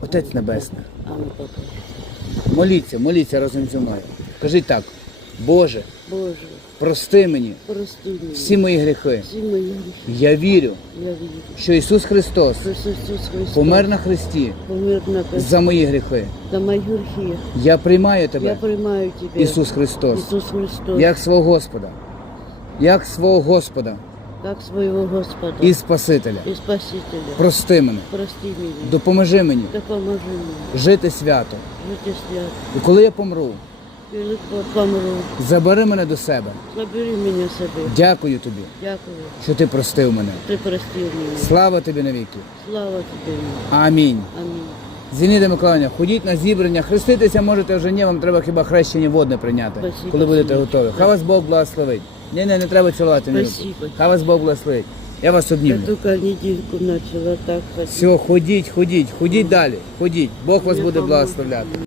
Отець Небесний, моліться, моліться разом зі мною. Кажіть так, Боже, Боже, прости мені прости мене. всі мої гріхи. Всі мої гріхи. Я вірю, Я вірю. що Ісус Христос Ісус Христос помер на хресті помер на за мої гріхи. за мої гріхи. Я приймаю Я тебе, приймаю Тебе, Ісус Христос, Ісус Христос, як свого Господа, як свого Господа як свого Господа і Спасителя. і Спасителя. Прости мене, Прости мене, допоможи мені допоможи мені жити свято. жити свято. І коли я помру, Коли помру, забери мене до себе. забери мене собі. Дякую тобі, Дякую, що ти простив мене. ти простив мене. Слава тобі навіки. Слава Тобі. Амінь. Амінь. Зініда Миколаївна, ходіть на зібрання, хреститися можете вже ні, вам треба хіба хрещення водне прийняти, Спасибо. коли будете готові. Хай вас Бог благословить. Ні, ні, не треба цілувати. Хай вас Бог благословить. Я вас Я обнімлю. тільки недільку почала так ходити. Все, ходіть, ходіть, ходіть далі, ходіть. Бог вас буде благословляти.